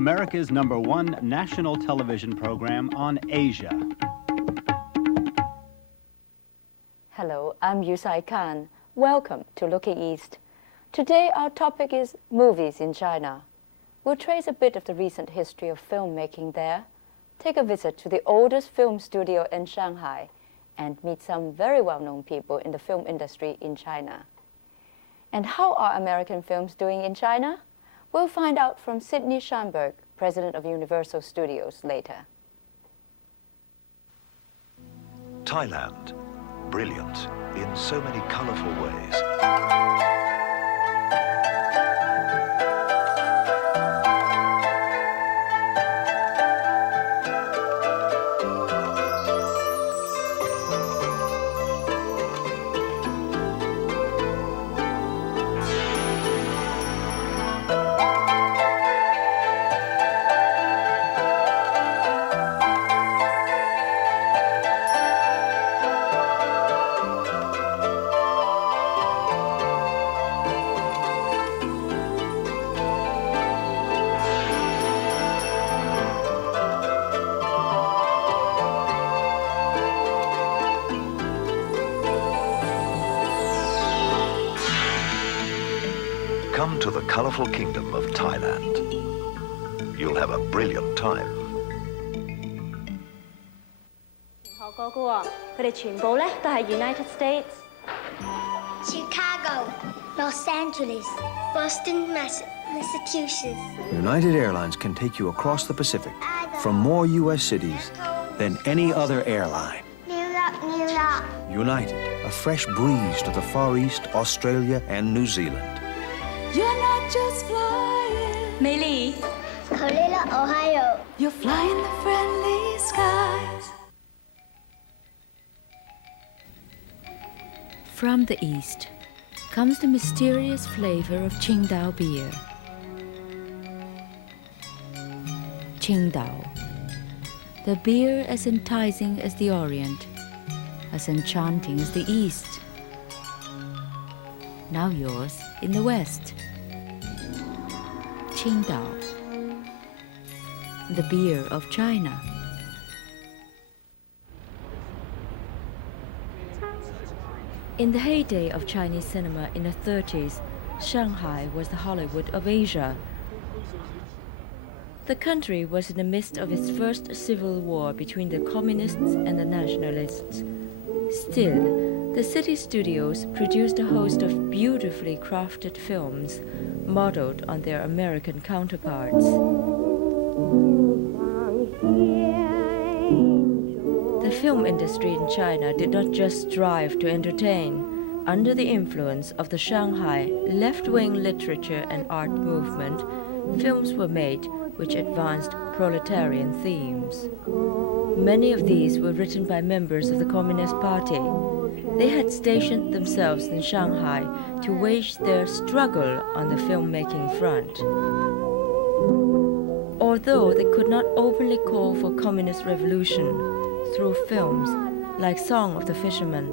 America's #1 national television program on Asia. Hello, I'm Yue-Sai Kan. Welcome to Looking East. Today our topic is movies in China. We'll trace a bit of the recent history of filmmaking there, take a visit to the oldest film studio in Shanghai, and meet some very well-known people in the film industry in China. And how are American films doing in China? We'll find out from Sidney Schanberg, president of Universal Studios, later. Thailand, brilliant in so many colorful ways. Come to the colorful kingdom of Thailand. You'll have a brilliant time. 學過嘅喎，佢哋全部咧都係 United States。 Chicago, Los Angeles, Boston, Massachusetts. United Airlines can take you across the Pacific from more U.S. cities than any other airline. New York, New York. United, a fresh breeze to the Far East, Australia, and New Zealand. You're not just flying, 美麗， Colilla, Ohio. you're flying the friendly skies. From the east comes the mysterious flavor of Qingdao beer. Qingdao, the beer as enticing as the Orient, as enchanting as the East. Now yours in the West. Qingdao, the beer of China. In the heyday of Chinese cinema in the 30s, Shanghai was the Hollywood of Asia. The country was in the midst of its first civil war between the communists and the nationalists. Still, the city studios produced a host of beautifully crafted films modeled on their American counterparts. The film industry in China did not just strive to entertain. Under the influence of the Shanghai left-wing literature and art movement, films were made which advanced proletarian themes. Many of these were written by members of the Communist Party. They had stationed themselves in Shanghai to wage their struggle on the filmmaking front. Although they could not openly call for communist revolution, through films like Song of the Fisherman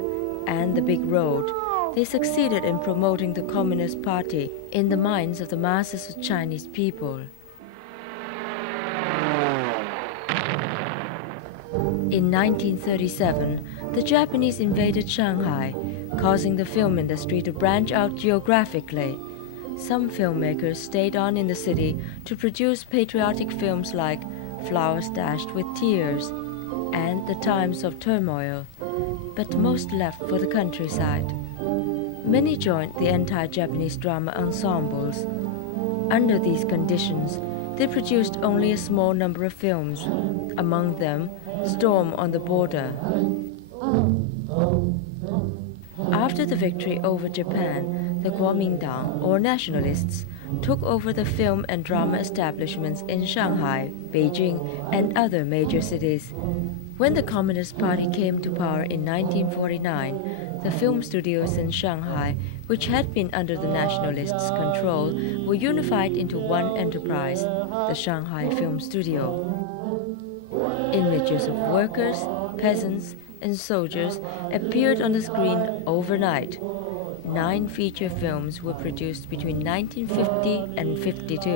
and The Big Road, they succeeded in promoting the Communist Party in the minds of the masses of Chinese people. In 1937, the Japanese invaded Shanghai, causing the film industry to branch out geographically. Some filmmakers stayed on in the city to produce patriotic films like Flowers Dashed with Tears and The Times of Turmoil, but most left for the countryside. Many joined the anti-Japanese drama ensembles. Under these conditions, they produced only a small number of films, among them Storm on the Border. After the victory over Japan, the Kuomintang, or nationalists, took over the film and drama establishments in Shanghai, Beijing, and other major cities. When the Communist Party came to power in 1949, the film studios in Shanghai, which had been under the nationalists' control, were unified into one enterprise, the Shanghai Film Studio. Images of workers, peasants, and soldiers appeared on the screen overnight. 9 feature films were produced between 1950 and 52.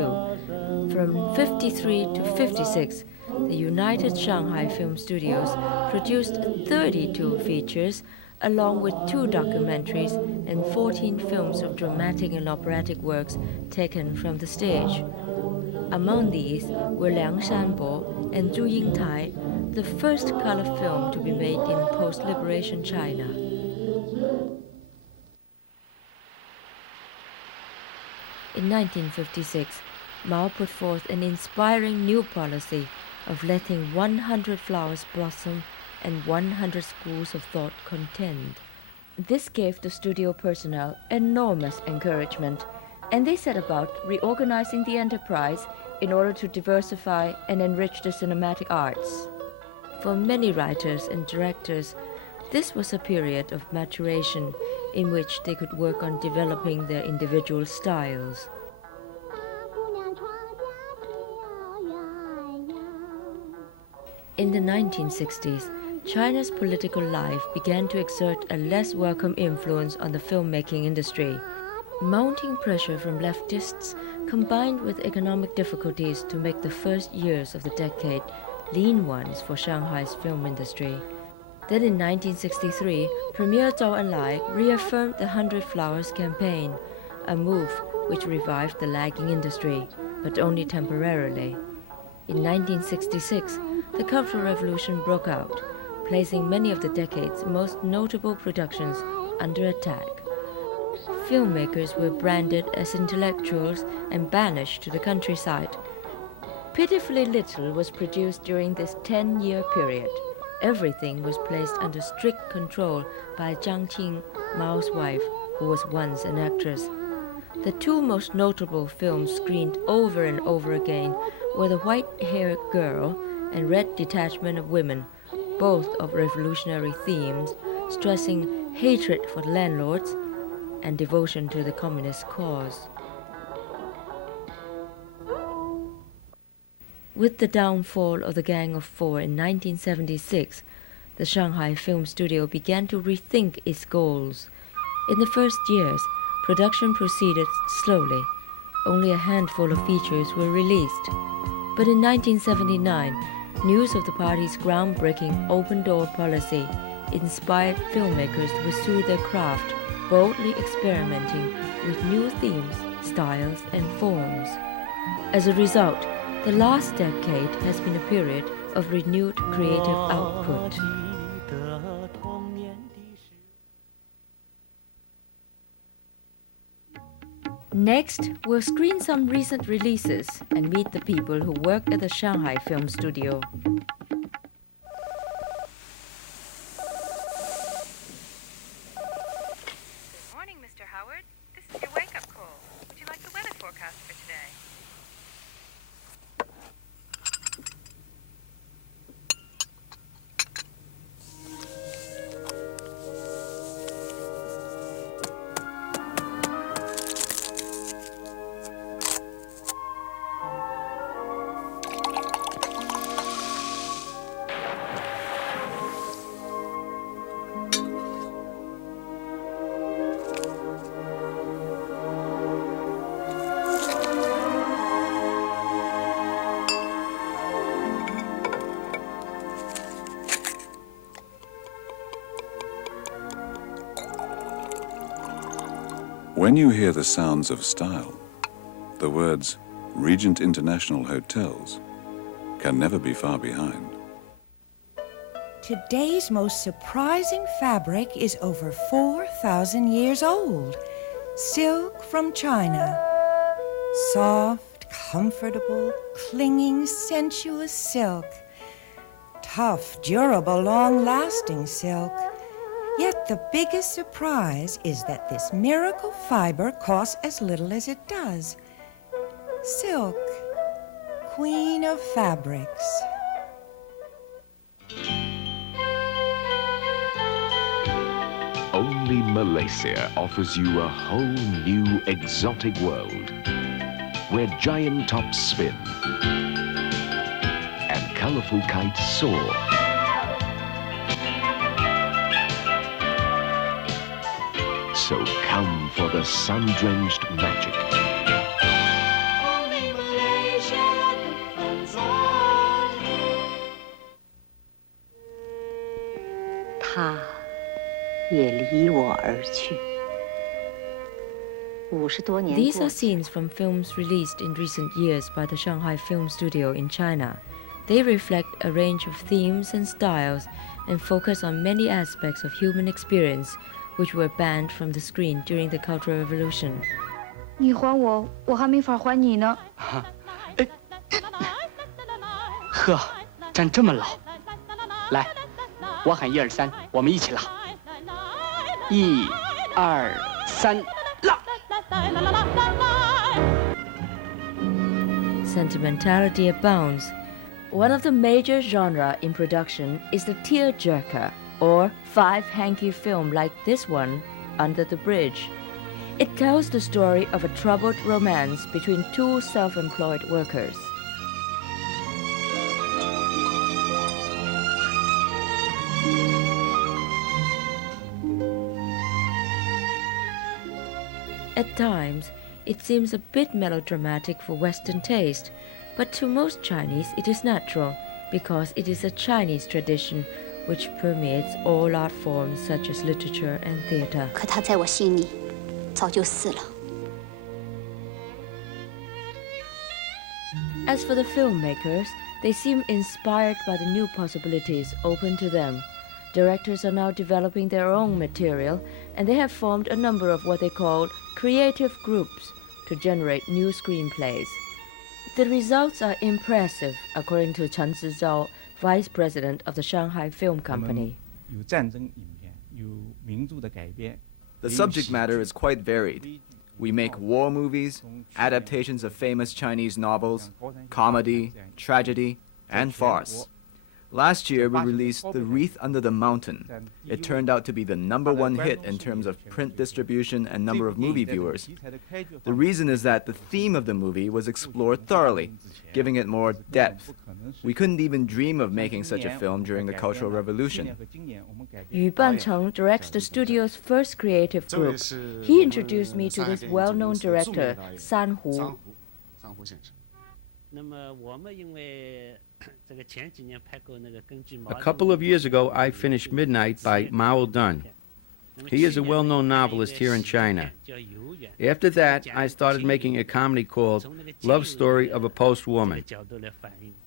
From 53 to 56, the United Shanghai Film Studios produced 32 features, along with 2 documentaries and 14 films of dramatic and operatic works taken from the stage. Among these were Liang Shanbo and Zhu Yingtai, the first color film to be made in post-liberation China. In 1956, Mao put forth an inspiring new policy of letting 100 flowers blossom and 100 schools of thought contend. This gave the studio personnel enormous encouragement, and they set about reorganizing the enterprise in order to diversify and enrich the cinematic arts. For many writers and directors, this was a period of maturation in which they could work on developing their individual styles. In the 1960s, China's political life began to exert a less welcome influence on the filmmaking industry. Mounting pressure from leftists combined with economic difficulties to make the first years of the decade lean ones for Shanghai's film industry. Then in 1963, Premier Zhou Enlai reaffirmed the 100 Flowers campaign, a move which revived the lagging industry, but only temporarily. In 1966, the Cultural Revolution broke out, placing many of the decade's most notable productions under attack. Filmmakers were branded as intellectuals and banished to the countryside. Pitifully little was produced during this 10-year period. Everything was placed under strict control by Jiang Qing, Mao's wife, who was once an actress. The 2 most notable films screened over and over again were The White-Haired Girl and Red Detachment of Women, both of revolutionary themes, stressing hatred for the landlords and devotion to the communist cause. With the downfall of the Gang of Four in 1976, the Shanghai Film Studio began to rethink its goals. In the first years, production proceeded slowly. Only a handful of features were released. But in 1979, news of the party's groundbreaking open-door policy inspired filmmakers to pursue their craft, boldly experimenting with new themes, styles, and forms. As a result, the last decade has been a period of renewed creative output. Next, we'll screen some recent releases and meet the people who work at the Shanghai Film Studio. Good morning, Mr. Howard. This is your wake-up call. Would you like the weather forecast for today? When you hear the sounds of style, the words Regent International Hotels can never be far behind. Today's most surprising fabric is over 4,000 years old. Silk from China. Soft, comfortable, clinging, sensuous silk. Tough, durable, long-lasting silk. Yet the biggest surprise is that this miracle fiber costs as little as it does. Silk, queen of fabrics. Only Malaysia offers you a whole new exotic world where giant tops spin and colorful kites soar. So come for the sun-drenched magic. Only Malaysia. 他也离我而去。50多年。 These are scenes from films released in recent years by the Shanghai Film Studio in China. They reflect a range of themes and styles and focus on many aspects of human experience which were banned from the screen during the Cultural Revolution. 你还我，我还没法还你呢。呵，站这么老，来，我喊1、2、3，我们一起拉。1、2、3，拉。 Sentimentality abounds. One of the major genres in production is the tearjerker, or five-hanky film like this one, Under the Bridge. It tells the story of a troubled romance between two self-employed workers. At times, it seems a bit melodramatic for Western taste, but to most Chinese it is natural because it is a Chinese tradition which permeates all art forms such as literature and theater. 可他在我心里早就死了。 As for the filmmakers, they seem inspired by the new possibilities open to them. Directors are now developing their own material, and they have formed a number of what they call creative groups to generate new screenplays. The results are impressive, according to Chen Zizhao, Vice President of the Shanghai Film Company. The subject matter is quite varied. We make war movies, adaptations of famous Chinese novels, comedy, tragedy, and farce. Last year, we released The Wreath Under the Mountain. It turned out to be the #1 hit in terms of print distribution and number of movie viewers. The reason is that the theme of the movie was explored thoroughly, giving it more depth. We couldn't even dream of making such a film during the Cultural Revolution. Yu Bancheng directs the studio's first creative group. He introduced me to this well-known director, San Hu. A couple of years ago, I finished Midnight by Mao Dun. He is a well-known novelist here in China. After that, I started making a comedy called Love Story of a Post Woman.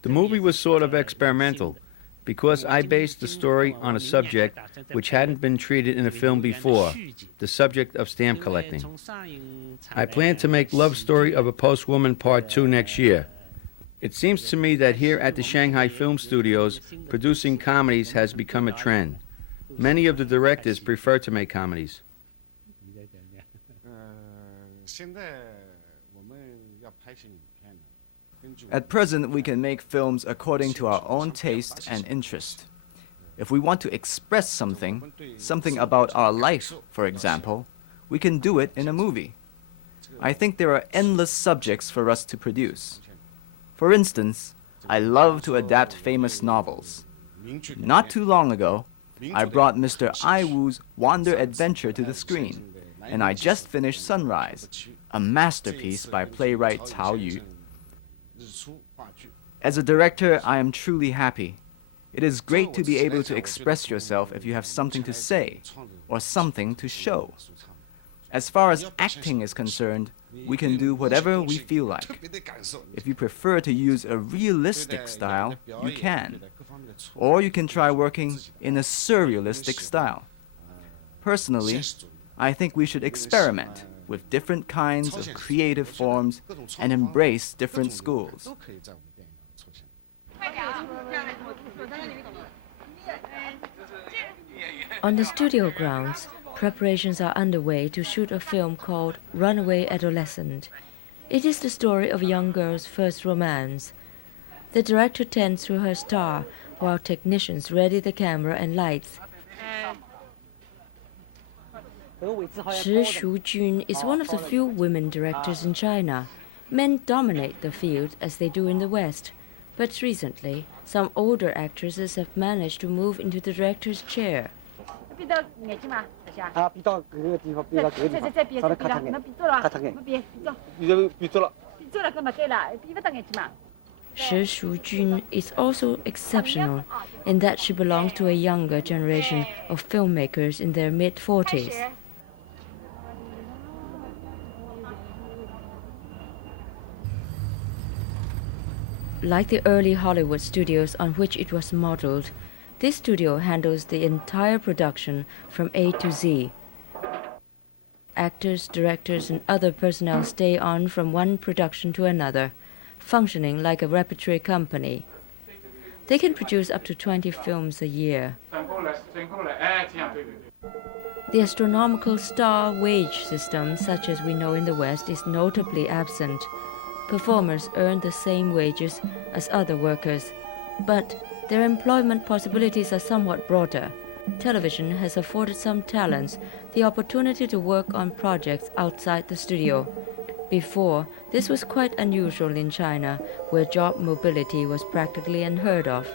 The movie was sort of experimental because I based the story on a subject which hadn't been treated in a film before, the subject of stamp collecting. I plan to make Love Story of a Post Woman Part 2 next year. It seems to me that here at the Shanghai Film Studios, producing comedies has become a trend. Many of the directors prefer to make comedies. At present, we can make films according to our own taste and interest. If we want to express something about our life, for example, we can do it in a movie. I think there are endless subjects for us to produce. For instance, I love to adapt famous novels. Not too long ago, I brought Mr. Ai Wu's Wander Adventure to the screen, and I just finished Sunrise, a masterpiece by playwright Cao Yu. As a director, I am truly happy. It is great to be able to express yourself if you have something to say or something to show. As far as acting is concerned, we can do whatever we feel like. If you prefer to use a realistic style, you can. Or you can try working in a surrealistic style. Personally, I think we should experiment with different kinds of creative forms and embrace different schools. On the studio grounds, preparations are underway to shoot a film called Runaway Adolescent. It is the story of a young girl's first romance. The director tends to her star, while technicians ready the camera and lights. Shi Shujun is one of the few women directors in China. Men dominate the field as they do in the West. But recently, some older actresses have managed to move into the director's chair. Shi Shujun is also exceptional in that she belongs to a younger generation of filmmakers in their mid-40s. Like the early Hollywood studios on which it was modeled, this studio handles the entire production from A to Z. Actors, directors, and other personnel stay on from one production to another, functioning like a repertory company. They can produce up to 20 films a year. The astronomical star wage system, such as we know in the West, is notably absent. Performers earn the same wages as other workers, but their employment possibilities are somewhat broader. Television has afforded some talents the opportunity to work on projects outside the studio. Before, this was quite unusual in China, where job mobility was practically unheard of.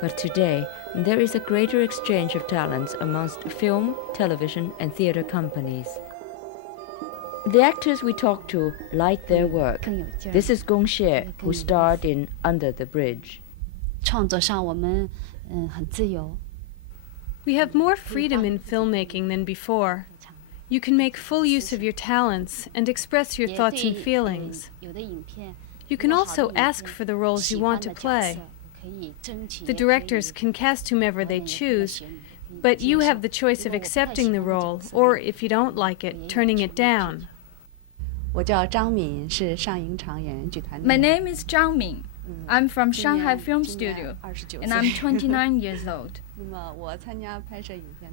But today, there is a greater exchange of talents amongst film, television, and theater companies. The actors we talked to like their work. This is Gong Xie, who starred in Under the Bridge. We have more freedom in filmmaking than before. You can make full use of your talents and express your thoughts and feelings. You can also ask for the roles you want to play. The directors can cast whomever they choose, but you have the choice of accepting the role, or if you don't like it, turning it down. My name is Zhang Min. I'm from Shanghai Film Studio, and I'm 29 years old.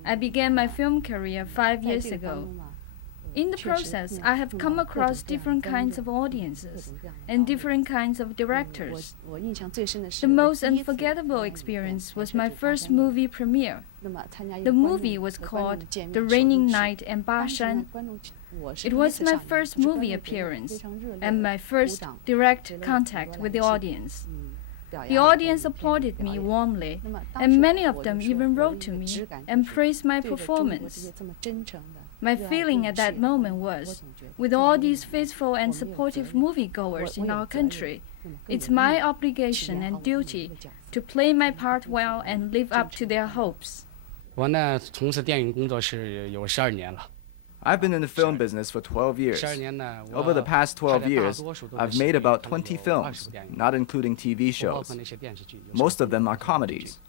I began my film career 5 years ago. In the process, I have come across different kinds of audiences and different kinds of directors. The most unforgettable experience was my first movie premiere. The movie was called The Raining Night in Bashan. It was my first movie appearance and my first direct contact with the audience. The audience applauded me warmly, and many of them even wrote to me and praised my performance. My feeling at that moment was, with all these faithful and supportive moviegoers in our country, it's my obligation and duty to play my part well and live up to their hopes. I've been in the film business for 12 years. Over the past 12 years, I've made about 20 films, not including TV shows. Most of them are comedies.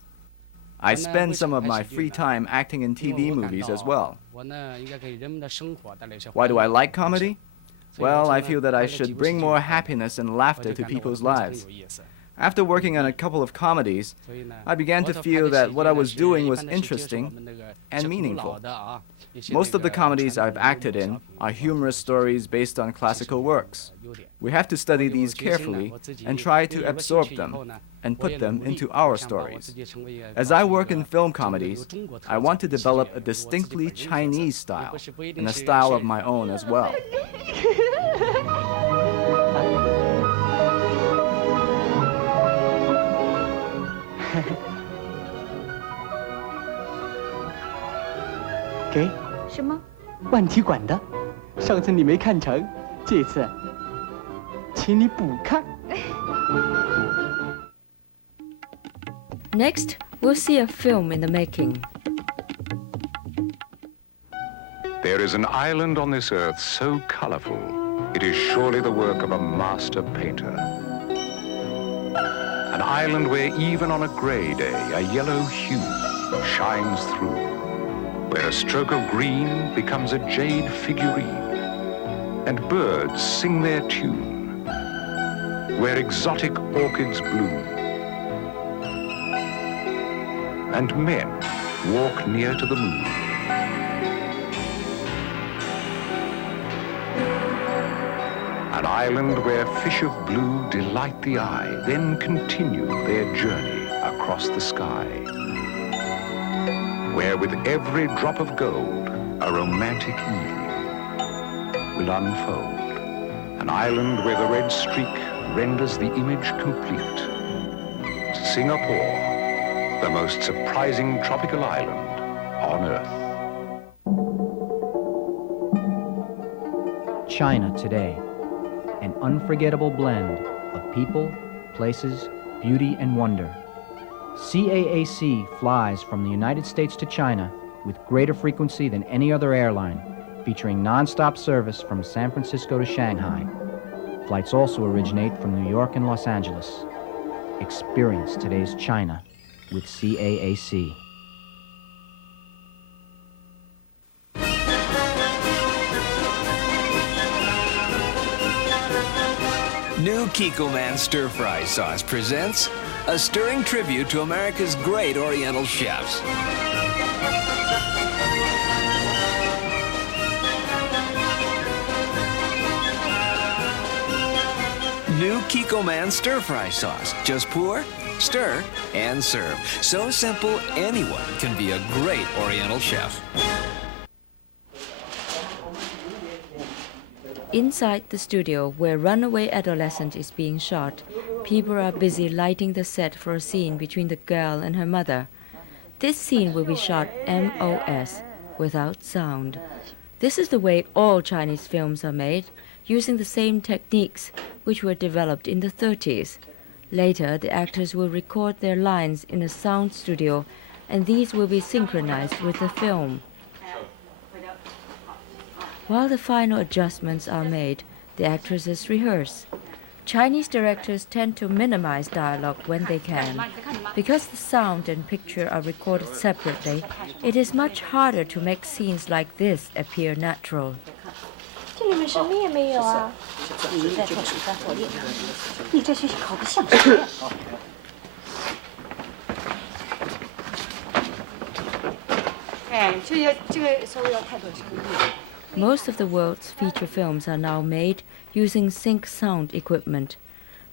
I spend some of my free time acting in TV movies as well. Why do I like comedy? Well, I feel that I should bring more happiness and laughter to people's lives. After working on a couple of comedies, I began to feel that what I was doing was interesting and meaningful. Most of the comedies I've acted in are humorous stories based on classical works. We have to study these carefully and try to absorb them and put them into our stories. As I work in film comedies, I want to develop a distinctly Chinese style and a style of my own as well. Okay. 什么？万体馆的，上次你没看成，这次，请你补看。Next, we'll see a film in the making. There is an island on this earth so colorful, it is surely the work of a master painter. An island where even on a gray day, a yellow hue shines through, where a stroke of green becomes a jade figurine, and birds sing their tune, where exotic orchids bloom, and men walk near to the moon. An island where fish of blue delight the eye, then continue their journey across the sky, where with every drop of gold, a romantic evening will unfold. An island where the red streak renders the image complete. Singapore, the most surprising tropical island on earth. China today, an unforgettable blend of people, places, beauty, and wonder. CAAC flies from the United States to China with greater frequency than any other airline, featuring non-stop service from San Francisco to Shanghai. Flights also originate from New York and Los Angeles. Experience today's China with CAAC. New Kikkoman stir-fry sauce presents a stirring tribute to America's great Oriental chefs. New Kikkoman stir-fry sauce. Just pour, stir, and serve. So simple, anyone can be a great Oriental chef. Inside the studio where Runaway Adolescent is being shot, people are busy lighting the set for a scene between the girl and her mother. This scene will be shot MOS, without sound. This is the way all Chinese films are made, using the same techniques which were developed in the 30s. Later, the actors will record their lines in a sound studio, and these will be synchronized with the film. While the final adjustments are made, the actresses rehearse. Chinese directors tend to minimize dialogue when they can. Because the sound and picture are recorded separately, it is much harder to make scenes like this appear natural. Most of the world's feature films are now made using sync sound equipment,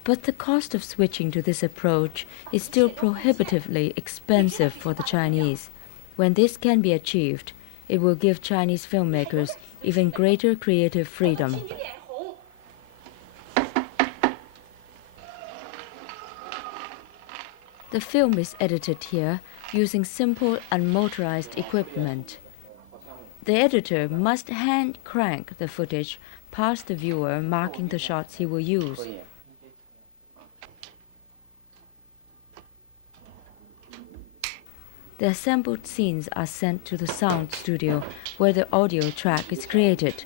but the cost of switching to this approach is still prohibitively expensive for the Chinese. When this can be achieved, it will give Chinese filmmakers even greater creative freedom. The film is edited here using simple unmotorized equipment. The editor must hand crank the footage past the viewer, marking the shots he will use. The assembled scenes are sent to the sound studio, where the audio track is created.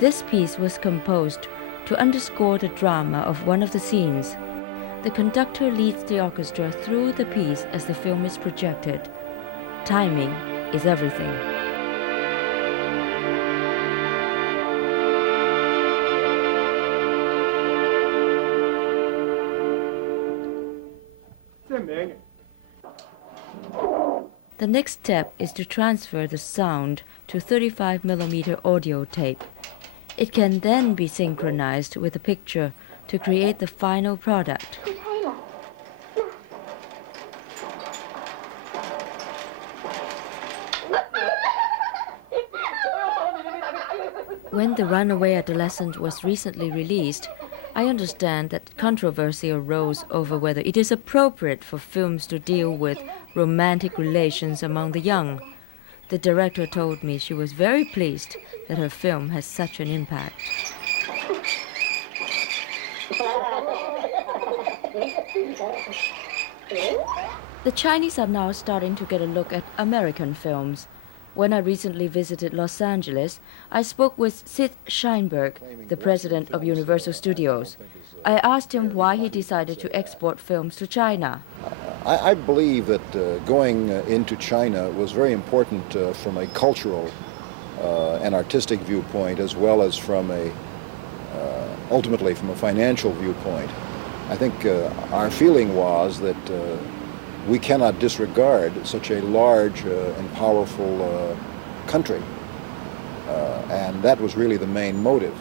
This piece was composed to underscore the drama of one of the scenes. The conductor leads the orchestra through the piece as the film is projected. Timing is everything. The next step is to transfer the sound to 35mm audio tape. It can then be synchronized with the picture to create the final product. When The Runaway Adolescent was recently released, I understand that controversy arose over whether it is appropriate for films to deal with romantic relations among the young. The director told me she was very pleased that her film has such an impact. The Chinese are now starting to get a look at American films. When I recently visited Los Angeles, I spoke with Sid Sheinberg, the president of Universal Studios. I asked him why he decided to export films to China. I believe that going into China was very important from a cultural and artistic viewpoint, as well as from ultimately from a financial viewpoint. I think our feeling was that we cannot disregard such a large and powerful country. And that was really the main motive.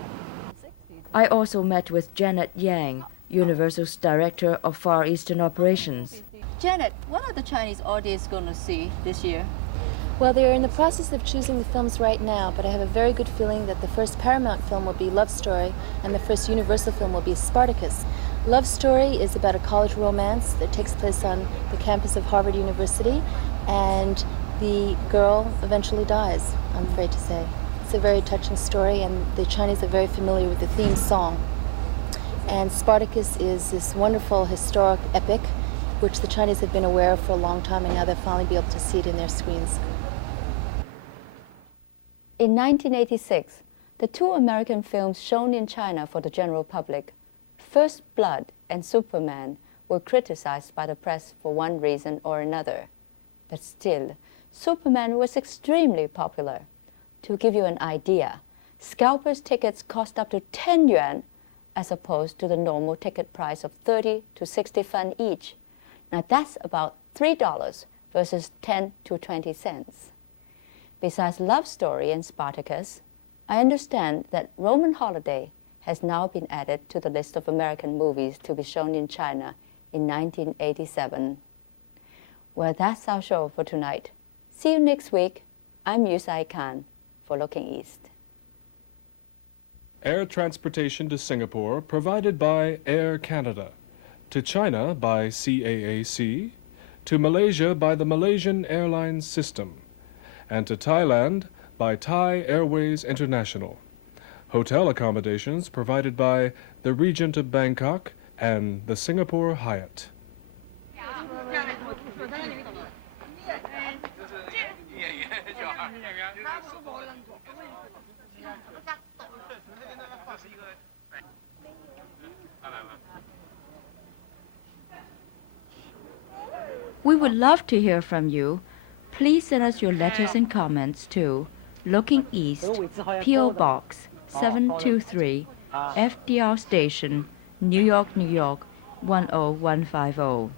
I also met with Janet Yang, Universal's Director of Far Eastern Operations. Janet, what are the Chinese audience going to see this year? Well, they're in the process of choosing the films right now, but I have a very good feeling that the first Paramount film will be Love Story, and the first Universal film will be Spartacus. Love Story is about a college romance that takes place on the campus of Harvard University, and the girl eventually dies, I'm afraid to say. It's a very touching story, and the Chinese are very familiar with the theme song. And Spartacus is this wonderful historic epic, which the Chinese have been aware of for a long time, and now they'll finally be able to see it in their screens. In 1986, the two American films shown in China for the general public, First Blood and Superman, were criticized by the press for one reason or another. But still, Superman was extremely popular. To give you an idea, scalpers' tickets cost up to 10 yuan as opposed to the normal ticket price of 30 to 60 fun each. Now that's about $3 versus 10 to 20 cents. Besides Love Story and Spartacus, I understand that Roman Holiday has now been added to the list of American movies to be shown in China in 1987. Well, that's our show for tonight. See you next week. I'm Yue-Sai Kan for Looking East. Air transportation to Singapore provided by Air Canada, to China by CAAC, to Malaysia by the Malaysian Airlines System, and to Thailand by Thai Airways International. Hotel accommodations provided by the Regent of Bangkok and the Singapore Hyatt. We would love to hear from you. Please send us your letters and comments to Looking East, P.O. Box 723, FDR Station, New York, New York 10150.